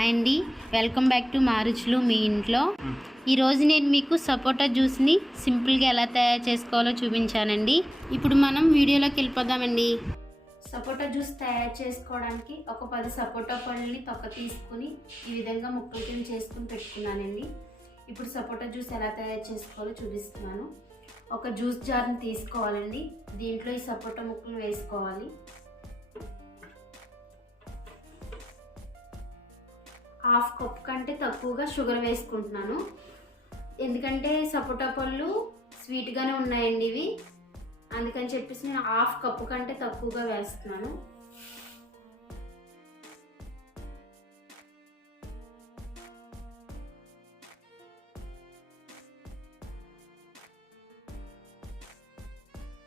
Hi అండి. Welcome back to మారుచులు మీ ఇంట్లో. ఈరోజు నేను మీకు సపోటా జ్యూస్ని సింపుల్గా ఎలా తయారు చేసుకోవాలో చూపించానండి. ఇప్పుడు మనం వీడియోలోకి వెళ్ళిపోదామండి. సపోటా జ్యూస్ తయారు చేసుకోవడానికి ఒక పది సపోటా పళ్ళని తొక్క తీసుకుని ఈ విధంగా ముక్కలు కింద చేసుకుని పెట్టుకున్నానండి. ఇప్పుడు సపోటా జ్యూస్ ఎలా తయారు చేసుకోవాలో చూపిస్తున్నాను. ఒక జ్యూస్ జార్ని తీసుకోవాలండి. దీంట్లో ఈ సపోటా ముక్కలు వేసుకోవాలి. హాఫ్ కప్ కంటే తక్కువగా షుగర్ వేసుకుంటున్నాను. ఎందుకంటే సపోటా పళ్ళు స్వీట్గానే ఉన్నాయండి ఇవి. అందుకని చెప్పేసి నేను హాఫ్ కప్ కంటే తక్కువగా వేస్తున్నాను.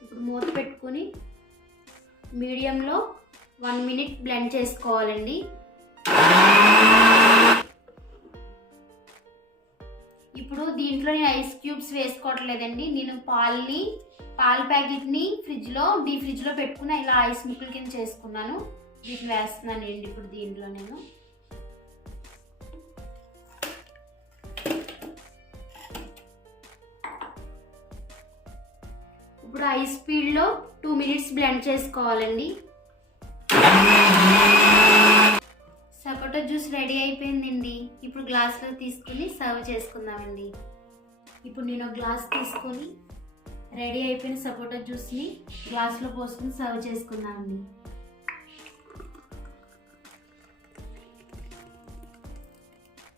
ఇప్పుడు మూత పెట్టుకుని మీడియంలో వన్ మినిట్ బ్లెండ్ చేసుకోవాలండి. ఇప్పుడు దీంట్లో నేను ఐస్ క్యూబ్స్ వేసుకోవట్లేదండి. నేను పాలని పాల ప్యాకెట్ని ఫ్రిడ్జ్లో డీ ఫ్రిడ్జ్లో పెట్టుకుని ఇలా ఐస్ ముక్కల కింద చేసుకున్నాను. వీటిని వేస్తున్నాను అండి ఇప్పుడు దీంట్లో నేను. ఇప్పుడు ఐస్ స్పీడ్లో టూ మినిట్స్ బ్లెండ్ చేసుకోవాలండి. జ్యూస్ రెడీ అయిపోయిందండి. ఇప్పుడు గ్లాస్లో తీసుకుని సర్వ్ చేసుకుందామండి. ఇప్పుడు నేను గ్లాస్ తీసుకొని రెడీ అయిపోయిన సపోటా జ్యూస్ని గ్లాస్లో పోసుకుని సర్వ్ చేసుకుందామండి.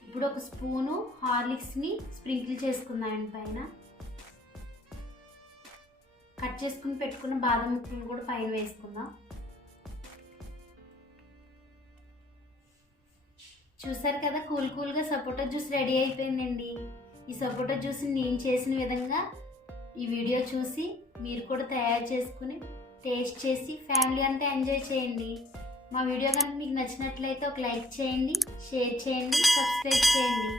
ఇప్పుడు ఒక స్పూను హార్లిక్స్ని స్ప్రింకిల్ చేసుకుందామండి పైన. కట్ చేసుకుని పెట్టుకున్న బాదం ముక్కలు కూడా పైన వేసుకుందాం. చూసారు కదా కూల్ కూల్గా సపోటా జ్యూస్ రెడీ అయిపోయిందండి. ఈ సపోటా జ్యూస్ని నేను చేసిన విధంగా ఈ వీడియో చూసి మీరు కూడా తయారు చేసుకుని టేస్ట్ చేసి ఫ్యామిలీ అంతా ఎంజాయ్ చేయండి. మా వీడియో కనుక మీకు నచ్చినట్లయితే ఒక లైక్ చేయండి షేర్ చేయండి సబ్స్క్రైబ్ చేయండి.